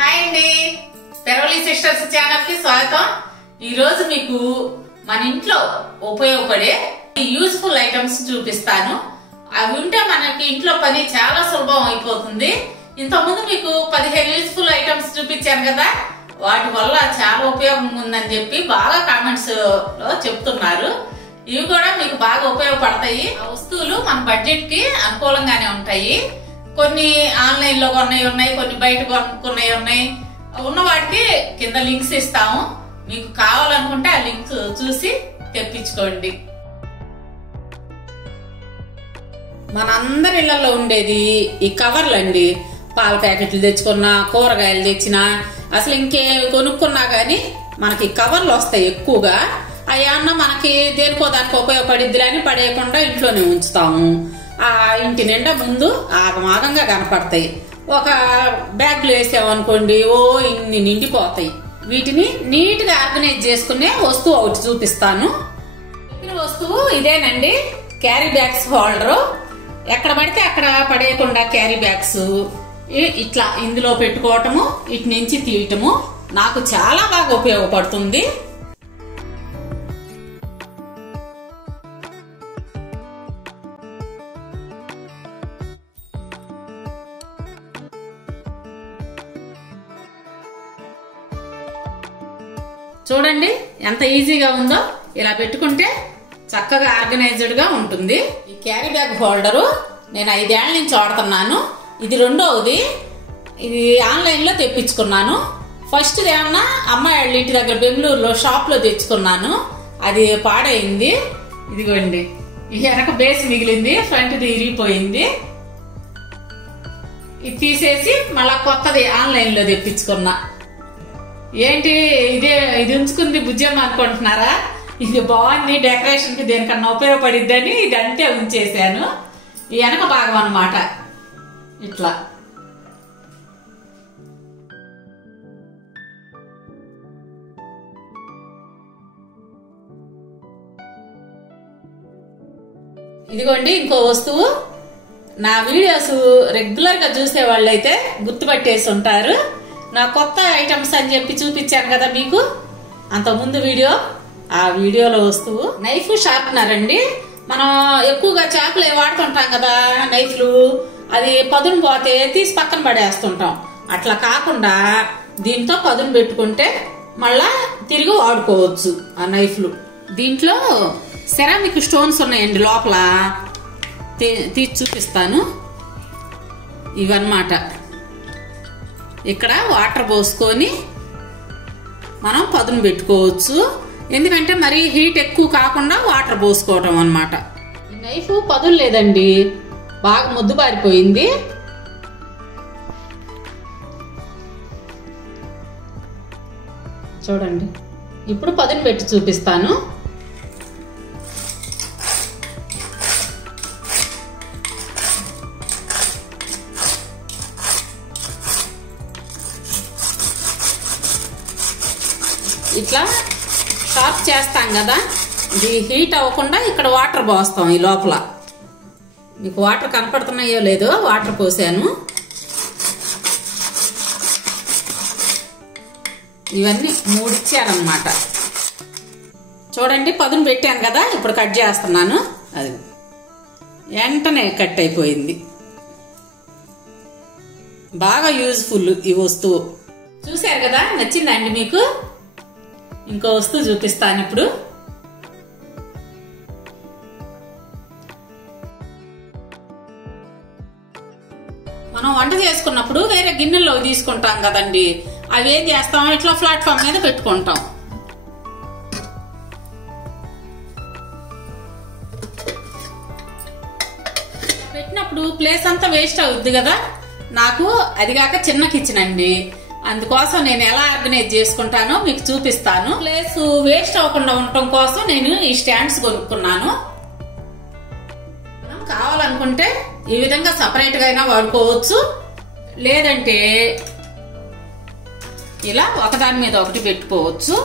Hi అండి, Peravali sisters channel కి స్వాగతం. ఈ రోజు మీకు మన ఇంట్లో ఉపయోగపడే యూజ్ఫుల్ ఐటమ్స్ చూపిస్తాను. అవి ఉంటే మనకి ఇంట్లో పని చాలా సులభం అయిపోతుంది. ఇంతకుముందు మీకు 15 యూజ్ఫుల్ ఐటమ్స్ చూపించాను కదా, వాటి వల్ల చాలా ఉపయోగం ఉందని చెప్పి బాగా కామెంట్స్ లో చెప్తున్నారు. ఇవి కూడా మీకు బాగా ఉపయోగపడతాయి. ఆ వస్తువులు మన బడ్జెట్ కి అనుకూలంగానే ఉంటాయి. కొన్ని ఆన్లైన్ లో కొన్నవి ఉన్నాయి, కొన్ని బయట కొనుక్కున్నవి ఉన్నాయి. ఉన్న వాటికి కింద లింక్స్ ఇస్తాము. మీకు కావాలనుకుంటే ఆ లింక్ చూసి తెప్పించుకోండి. మనందరి ఇళ్లలో ఉండేది ఈ కవర్లు అండి. పాల ప్యాకెట్లు తెచ్చుకున్నా, కూరగాయలు తెచ్చినా, అసలు ఇంకేమి కొనుక్కున్నా గానీ మనకి కవర్లు వస్తాయి ఎక్కువగా. అవి అన్న మనకి దేనికో దానికి ఉపయోగపడిద్ది అని పడేయకుండా ఇంట్లోనే ఉంచుతాము. ఆ ఇంటి నిండా ముందు ఆగమాగంగా కనపడతాయి. ఒక బ్యాగ్లో వేసామనుకోండి, ఇన్ని నిండిపోతాయి. వీటిని నీట్ గా ఆర్గనైజ్ చేసుకునే వస్తువు ఒకటి చూపిస్తాను. వస్తువు ఇదేనండి, క్యారీ బ్యాగ్స్ హోల్డరు. ఎక్కడ పడితే అక్కడ పడేయకుండా క్యారీ బ్యాగ్స్ ఇట్లా ఇందులో పెట్టుకోవటము, ఇటు నుంచి తీయటము నాకు చాలా బాగా ఉపయోగపడుతుంది. చూడండి ఎంత ఈజీగా ఉందో. ఇలా పెట్టుకుంటే చక్కగా ఆర్గనైజ్డ్ గా ఉంటుంది. ఈ క్యారీ బ్యాగ్ హోల్డరు నేను 5 ఏళ్ల నుంచి వాడుతున్నాను. ఇది రెండవది. ఇది ఆన్లైన్ లో తెప్పించుకున్నాను. ఫస్ట్ ఏమన్నా అమ్మాయి వాళ్ళ ఇంటి దగ్గర బెంగళూరులో షాప్ లో తెచ్చుకున్నాను. అది పాడైంది. ఇదిగోండి, ఈ వెనక బేస్ మిగిలింది, ఫ్రంట్ ఇరిగిపోయింది. ఇది తీసేసి మళ్ళా కొత్తది ఆన్లైన్ లో తెప్పించుకున్నా. ఏంటి ఇది ఉంచుకుంది బుజ్జమ్మ అనుకుంటున్నారా? ఇది బాగుంది, డెకరేషన్ కి దేనికన్నా ఉపయోగపడిద్దని ఇది అంతే ఉంచేసాను. ఈ వెనక భాగం అన్నమాట. ఇట్లా ఇదిగోండి ఇంకో వస్తువు. నా వీడియోస్ రెగ్యులర్ గా చూసే వాళ్ళైతే గుర్తుపట్టేసి ఉంటారు. నా కొత్త ఐటమ్స్ అని చెప్పి చూపించాను కదా మీకు అంత ముందు వీడియో. ఆ వీడియోలో వస్తువు నైఫ్ షార్ప్నర్ అండి. మనం ఎక్కువగా చేపలు వాడుతుంటాం కదా నైఫ్లు, అది పదును పోతే తీసి పక్కన పడేస్తుంటాం. అట్లా కాకుండా దీంతో పదును పెట్టుకుంటే మళ్ళా తిరిగి వాడుకోవచ్చు ఆ నైఫ్లు. దీంట్లో సెరామిక్ స్టోన్స్ ఉన్నాయండి లోపల, తీసి చూపిస్తాను. ఇవన్నమాట. ఇక్కడ వాటర్ పోసుకొని మనం పదును పెట్టుకోవచ్చు. ఎందుకంటే మరి హీట్ ఎక్కువ కాకుండా వాటర్ పోసుకోవటం అన్నమాట. ఈ నైఫ్ పదును లేదండి, బాగా ముద్దుబారిపోయింది. చూడండి, ఇప్పుడు పదును పెట్టి చూపిస్తాను. ఇట్లా షార్ప్ చేస్తాం కదా, ఇది హీట్ అవ్వకుండా ఇక్కడ వాటర్ పోస్తాం. ఈ లోపల మీకు వాటర్ కనపడుతున్నాయో లేదో, వాటర్ పోసాను. ఇవన్నీ 3 ఇచ్చారనమాట. చూడండి, పదును పెట్టాను కదా, ఇప్పుడు కట్ చేస్తున్నాను. అది వెంటనే కట్ అయిపోయింది. బాగా యూజ్ఫుల్ ఈ వస్తువు. చూశారు కదా, నచ్చిందండి మీకు? ఇంకో వస్తువు చూపిస్తాను ఇప్పుడు. మనం వంట చేసుకున్నప్పుడు వేరే గిన్నెల్లో తీసుకుంటాం కదండి, అవి ఏం చేస్తాం, ఇట్లా ప్లాట్ఫామ్ మీద పెట్టుకుంటాం. పెట్టినప్పుడు ప్లేస్ అంతా వేస్ట్ అవుద్ది కదా. నాకు అదిగాక చిన్న కిచెన్ అండి, అందుకోసం నేను ఎలా ఆర్గనైజ్ చేసుకుంటానో మీకు చూపిస్తాను. ప్లేస్ వేస్ట్ అవ్వకుండా ఉండటం కోసం నేను ఈ స్టాండ్స్ కొనుక్కున్నాను. మనం కావాలనుకుంటే ఈ విధంగా సపరేట్ గా అయినా వాడుకోవచ్చు, లేదంటే ఇలా ఒకదాని మీద ఒకటి పెట్టుకోవచ్చు.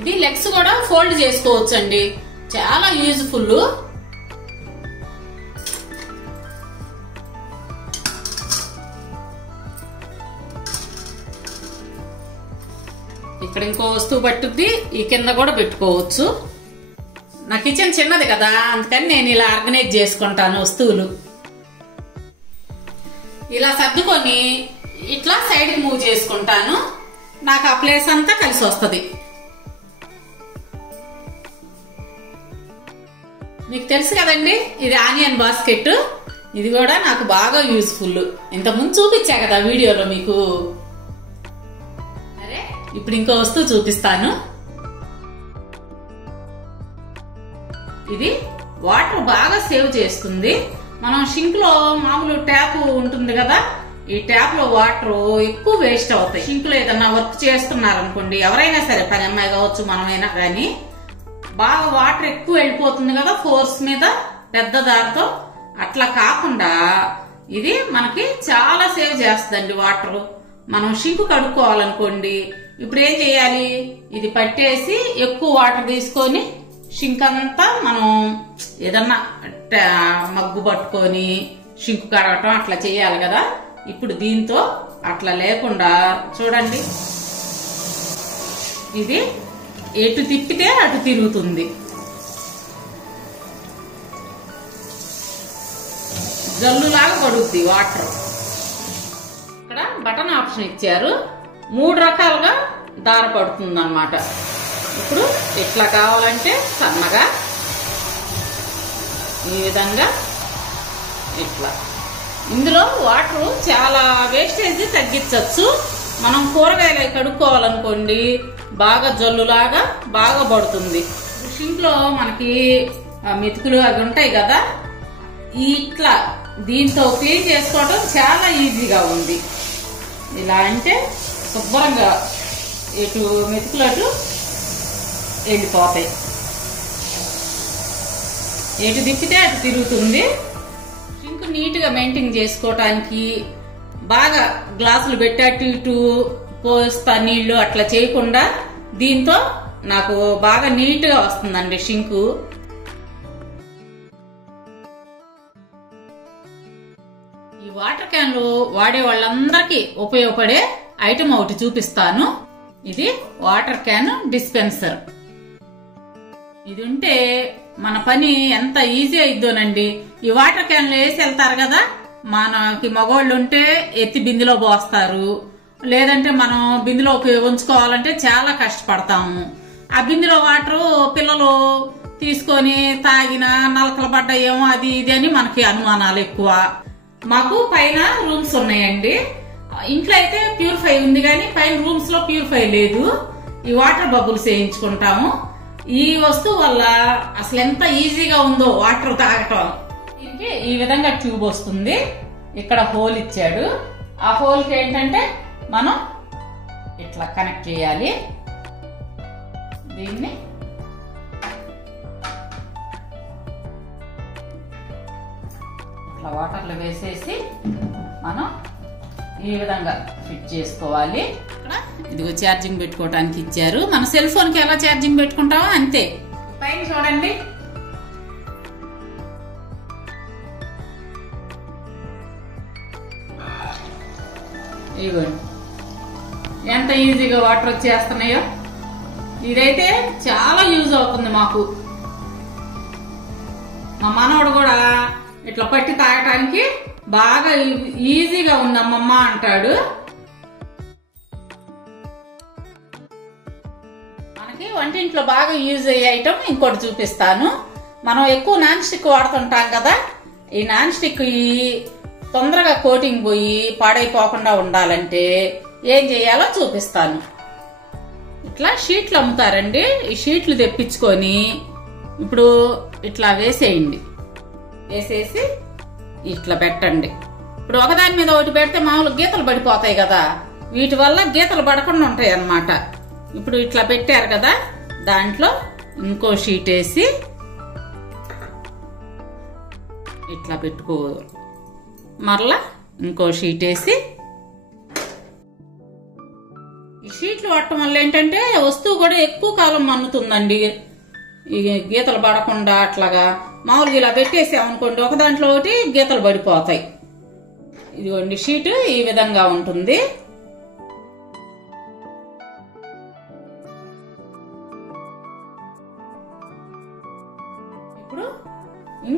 ఇది లెగ్స్ కూడా ఫోల్డ్ చేసుకోవచ్చు అండి, చాలా యూజ్ఫుల్. ఇక్కడ ఇంకో వస్తువు పట్టుద్ది, ఈ కింద కూడా పెట్టుకోవచ్చు. నా కిచెన్ చిన్నది కదా, అందుకని నేను ఇలా ఆర్గనైజ్ చేసుకుంటాను వస్తువులు. ఇలా సర్దుకొని ఇట్లా సైడ్కి మూవ్ చేసుకుంటాను. నాకు ఆ ప్లేస్ అంతా కలిసి వస్తుంది. మీకు తెలుసు కదండి, ఇది ఆనియన్ బాస్కెట్. ఇది కూడా నాకు బాగా యూజ్ఫుల్. ఇంతకుముందు చూపించా కదా వీడియోలో మీకు. సరే, ఇప్పుడు ఇంకో వస్తువు చూపిస్తాను. ఇది వాటర్ బాగా సేవ్ చేస్తుంది. మనం షింక్ లో మామూలు ట్యాప్ ఉంటుంది కదా, ఈ ట్యాప్ లో వాటర్ ఎక్కువ వేస్ట్ అవుతాయి. షింక్ లో ఏదన్నా వర్క్ చేస్తున్నారనుకోండి, ఎవరైనా సరే, పని అమ్మాయి కావచ్చు మనమైనా కానీ, బాగా వాటర్ ఎక్కువ వెళ్ళిపోతుంది కదా ఫోర్స్ మీద పెద్ద దారితో. అట్లా కాకుండా ఇది మనకి చాలా సేవ్ చేస్తుందండి వాటర్. మనం షింక్ కడుక్కోవాలనుకోండి, ఇప్పుడు ఏం చేయాలి, ఇది పట్టేసి ఎక్కువ వాటర్ తీసుకొని షింక్ అంతా మనం ఏదన్నా మగ్గు పట్టుకొని షింక్ కడగటం అట్లా చేయాలి కదా. ఇప్పుడు దీంతో అట్లా లేకుండా చూడండి, ఇది ఎటు తిప్పితే అటు తిరుగుతుంది. జల్లులాగా పడుద్ది వాటర్. ఇక్కడ బటన్ ఆప్షన్ ఇచ్చారు, 3 రకాలుగా దార పడుతుంది అన్నమాట. ఇప్పుడు ఇట్లా కావాలంటే సన్నగా, ఈ విధంగా ఇట్లా. ఇందులో వాటర్ చాలా వేస్టేజ్ తగ్గించవచ్చు. మనం కూరగాయలు కడుక్కోవాలనుకోండి, బాగా జల్లులాగా బాగా పడుతుంది. షింక్ లో మనకి మెతుకులు అవి ఉంటాయి కదా, ఇట్లా దీంతో క్లీన్ చేసుకోవడం చాలా ఈజీగా ఉంది. ఇలా అంటే శుభ్రంగా ఇటు మెతుకులు అటు వెళ్ళిపోతాయి. ఎటు తిప్పితే అటు తిరుగుతుంది. షింక్ నీట్ గా మెయింటైన్ చేసుకోవటానికి బాగా గ్లాసులు పెట్టి అటు ఇటు పోస్తా నీళ్లు అట్లా చేయకుండా దీంతో నాకు బాగా నీట్ గా వస్తుందండి షింకు. ఈ వాటర్ క్యాన్లు వాడే వాళ్ళందరికీ ఉపయోగపడే ఐటమ్ ఒకటి చూపిస్తాను. ఇది వాటర్ క్యాన్ డిస్పెన్సర్. ఇది ఉంటే మన పని ఎంత ఈజీ అయిద్దోనండి. ఈ వాటర్ క్యాన్లు వేసి వెళ్తారు కదా, మనకి మగవాళ్ళు ఉంటే ఎత్తి బిందెలో పోస్తారు, లేదంటే మనం బిందెలోకి ఉంచుకోవాలంటే చాలా కష్టపడతాము. ఆ బిందెలో వాటర్ పిల్లలు తీసుకొని తాగిన నలకలు పడ్డాయేమో అది ఇది అని మనకి అనుమానాలు ఎక్కువ. మాకు పైన రూమ్స్ ఉన్నాయండి. ఇంట్లో అయితే ప్యూరిఫై ఉంది కానీ పైన రూమ్స్ లో ప్యూరిఫై లేదు. ఈ వాటర్ బబుల్స్ వేయించుకుంటాము. ఈ వస్తువు వల్ల అసలు ఎంత ఈజీగా ఉందో వాటర్ తాగటం. దీనికి ఈ విధంగా ట్యూబ్ వస్తుంది. ఇక్కడ హోల్ ఇచ్చాడు. ఆ హోల్ కి ఏంటంటే మనం ఇట్లా కనెక్ట్ చేయాలి. దీన్ని ఇట్లా వాటర్ లో వేసేసి మనం ఈ విధంగా ఫిట్ చేసుకోవాలి. ఇక్కడ ఇదిగో ఛార్జింగ్ పెట్టుకోవడానికి ఇచ్చారు. మన సెల్ ఫోన్ కి ఎలా ఛార్జింగ్ పెట్టుకుంటామో అంతే. పైన చూడండి, ఇదిగోండి ఎంత ఈజీగా వాటర్ వచ్చేస్తున్నాయో. ఇదైతే చాలా యూజ్ అవుతుంది మాకు. మా మనవడు కూడా ఇట్లా పట్టి తాగటానికి బాగా ఈజీగా ఉంది అమ్మమ్మ అంటాడు. మనకి వంటింట్లో బాగా యూజ్ అయ్యే ఐటమ్ ఇంకోటి చూపిస్తాను. మనం ఎక్కువ నాన్ స్టిక్ వాడుతుంటాం కదా, ఈ నాన్ స్టిక్ తొందరగా కోటింగ్ పోయి పాడైపోకుండా ఉండాలంటే ఏం చేయాలో చూపిస్తాను. ఇట్లా షీట్లు అమ్ముతారండి. ఈ షీట్లు తెప్పించుకొని ఇప్పుడు ఇట్లా వేసేయండి. వేసేసి ఇట్లా పెట్టండి. ఇప్పుడు ఒకదాని మీద ఒకటి పెడితే మామూలు గీతలు పడిపోతాయి కదా, వీటి వల్ల గీతలు పడకుండా ఉంటాయి అన్నమాట. ఇప్పుడు ఇట్లా పెట్టారు కదా, దాంట్లో ఇంకో షీట్ వేసి ఇట్లా పెట్టుకో, మరలా ఇంకో షీట్ వేసి. ఈ షీట్లు వాడటం వల్ల ఏంటంటే వస్తువు కూడా ఎక్కువ కాలం మన్నుతుందండి. ఈ గీతలు పడకుండా అట్లాగా మామూలుగా ఇలా పెట్టేసామనుకోండి, ఒక దాంట్లో ఒకటి గీతలు పడిపోతాయి. ఇదిగోండి షీటు ఈ విధంగా ఉంటుంది.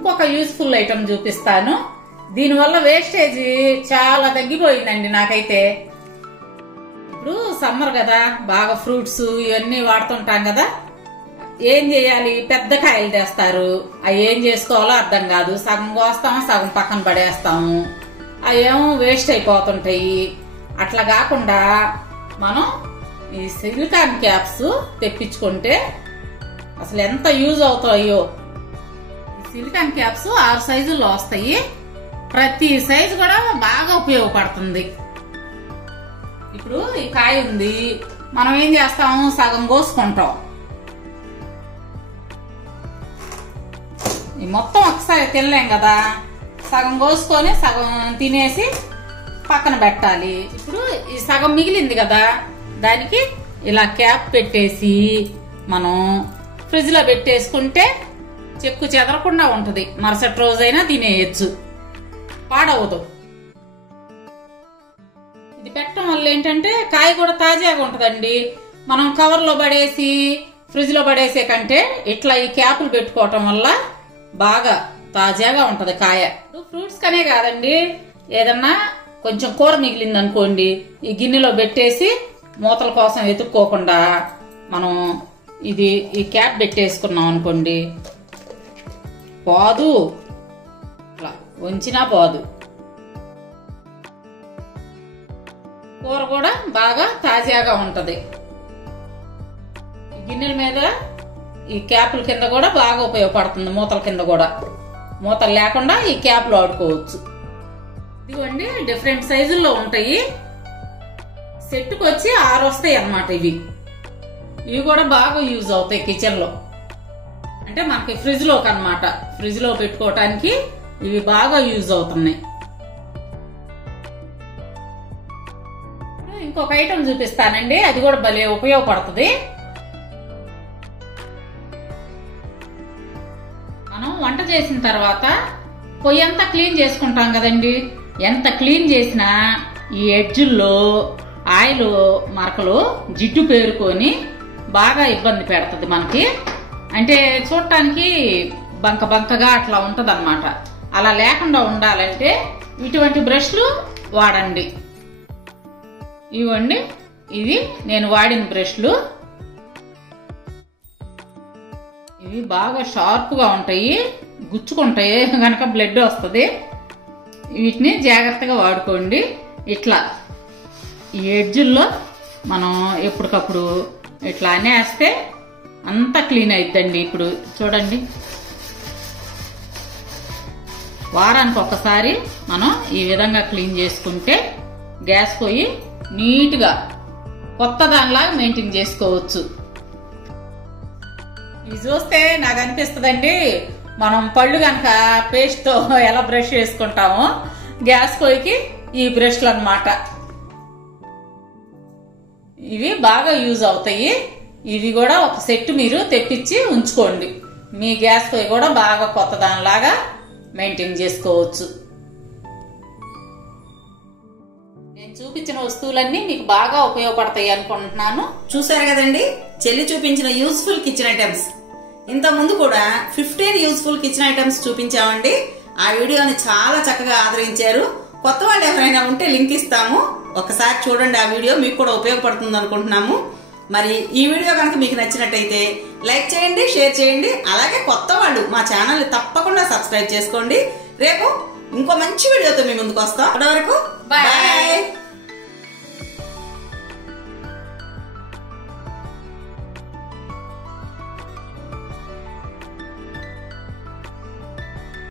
ఇంకొక యూస్ఫుల్ ఐటమ్ చూపిస్తాను. దీనివల్ల వేస్టేజ్ చాలా తగ్గిపోయిందండి నాకైతే. ఇప్పుడు సమ్మర్ కదా, బాగా ఫ్రూట్స్ ఇవన్నీ వాడుతుంటాం కదా. ఏం చేయాలి, పెద్ద కాయలు తెస్తారు, అవి ఏం చేసుకోవాలో అర్థం కాదు. సగం కోస్తాము, సగం పక్కన పడేస్తాము, అవి ఏమో వేస్ట్ అయిపోతుంటాయి. అట్లా కాకుండా మనం ఈ సిలికాన్ క్యాప్స్ తెప్పించుకుంటే అసలు ఎంత యూజ్ అవుతాయో. సిలికాన్ క్యాప్స్ 6 సైజుల్లో వస్తాయి. ప్రతి సైజు కూడా బాగా ఉపయోగపడుతుంది. ఇప్పుడు ఈ కాయ ఉంది, మనం ఏం చేస్తాము, సగం కోసుకుంటాం. ఈ మొత్తం ఒకసారి తినలేం కదా, సగం కోసుకొని సగం తినేసి పక్కన పెట్టాలి. ఇప్పుడు ఈ సగం మిగిలింది కదా, దానికి ఇలా క్యాప్ పెట్టేసి మనం ఫ్రిడ్జ్ లో పెట్టేసుకుంటే చెక్కు చెదరకుండా ఉంటది. మరుసటి రోజైనా తినేయచ్చు, పాడవదు. ఇది పెట్టడం వల్ల ఏంటంటే కాయ కూడా తాజాగా ఉంటదండి. మనం కవర్ లో పడేసి ఫ్రిడ్జ్ లో పడేసే కంటే ఇట్లా ఈ క్యాపులు పెట్టుకోవటం వల్ల బాగా తాజాగా ఉంటది కాయ. ఫ్రూట్స్ కనే కాదండి, ఏదన్నా కొంచెం కూర మిగిలింది అనుకోండి, ఈ గిన్నెలో పెట్టేసి మూతల కోసం వెతుక్కోకుండా మనం ఈ క్యాప్ పెట్టేసుకున్నాం అనుకోండి, పోదు, అట్లా వంచినా పోదు. కూర కూడా బాగా తాజాగా ఉంటది. గిన్నెల మీద ఈ క్యాపుల కింద కూడా బాగా ఉపయోగపడుతుంది. మూతల కింద కూడా, మూతలు లేకుండా ఈ క్యాప్లు వాడుకోవచ్చు. ఇదిగోండి, డిఫరెంట్ సైజుల్లో ఉంటాయి. సెట్కి వచ్చి 6 వస్తాయి అన్నమాట. ఇవి కూడా బాగా యూజ్ అవుతాయి కిచెన్ లో, అంటే మనకి ఫ్రిడ్జ్ లోకి అన్నమాట. ఫ్రిడ్జ్ లో పెట్టుకోవటానికి ఇవి బాగా యూజ్ అవుతున్నాయి. ఇంకొక ఐటమ్ చూపిస్తానండి, అది కూడా భలే ఉపయోగపడుతుంది. మనం వంట చేసిన తర్వాత పొయ్యి అంతా క్లీన్ చేసుకుంటాం కదండి. ఎంత క్లీన్ చేసినా ఈ ఎడ్జుల్లో ఆయిల్ మరకలు జిడ్డు పేరుకొని బాగా ఇబ్బంది పెడుతుంది మనకి. అంటే చూడటానికి బంక బంకగా అట్లా ఉంటది అన్నమాట. అలా లేకుండా ఉండాలంటే ఇటువంటి బ్రష్లు వాడండి. ఇవ్వండి, ఇవి నేను వాడిన బ్రష్లు. ఇవి బాగా షార్ప్ గా ఉంటాయి, గుచ్చుకుంటాయి గనక బ్లడ్ వస్తుంది. వీటిని జాగ్రత్తగా వాడుకోండి. ఇట్లా ఈ ఎడ్జుల్లో మనం ఎప్పటికప్పుడు ఇట్లా అనేస్తే అంతా క్లీన్ అయిద్దండి. ఇప్పుడు చూడండి, వారానికి ఒకసారి మనం ఈ విధంగా క్లీన్ చేసుకుంటే గ్యాస్ పొయ్యి నీట్గా కొత్త దానిలాగా మెయింటైన్ చేసుకోవచ్చు. ఇది చూస్తే నాకు అనిపిస్తుందండి, మనం పళ్ళు కనుక పేస్ట్ తో ఎలా బ్రష్ చేసుకుంటామో గ్యాస్ పొయ్యికి ఈ బ్రష్లు అన్నమాట. ఇవి బాగా యూజ్ అవుతాయి. ఇవి కూడా ఒక సెట్ మీరు తెప్పించి ఉంచుకోండి. మీ గ్యాస్ పొయ్యి కూడా బాగా కొత్త దానిలాగా మెయింటైన్ చేసుకోవచ్చు. నేను చూపించిన వస్తువులన్నీ మీకు బాగా ఉపయోగపడతాయి అనుకుంటున్నాను. చూసారు కదండి, చెల్లి చూపించిన యూస్ఫుల్ కిచెన్ ఐటమ్స్. ఇంత ముందు కూడా 15 యూస్ఫుల్ కిచెన్ ఐటమ్స్ చూపించామండి. ఆ వీడియోని చాలా చక్కగా ఆదరించారు. కొత్త వాళ్ళు ఎవరైనా ఉంటే లింక్ ఇస్తాము, ఒకసారి చూడండి. ఆ వీడియో మీకు కూడా ఉపయోగపడుతుంది అనుకుంటున్నాము. మరి ఈ వీడియో కనుక మీకు నచ్చినట్టయితే లైక్ చేయండి, షేర్ చేయండి. అలాగే కొత్త వాళ్ళు మా ఛానల్ ని తప్పకుండా సబ్స్క్రైబ్ చేసుకోండి. రేపు ఇంకో మంచి వీడియోతో మీ ముందుకు వస్తాం. అప్పటి వరకు బాయ్.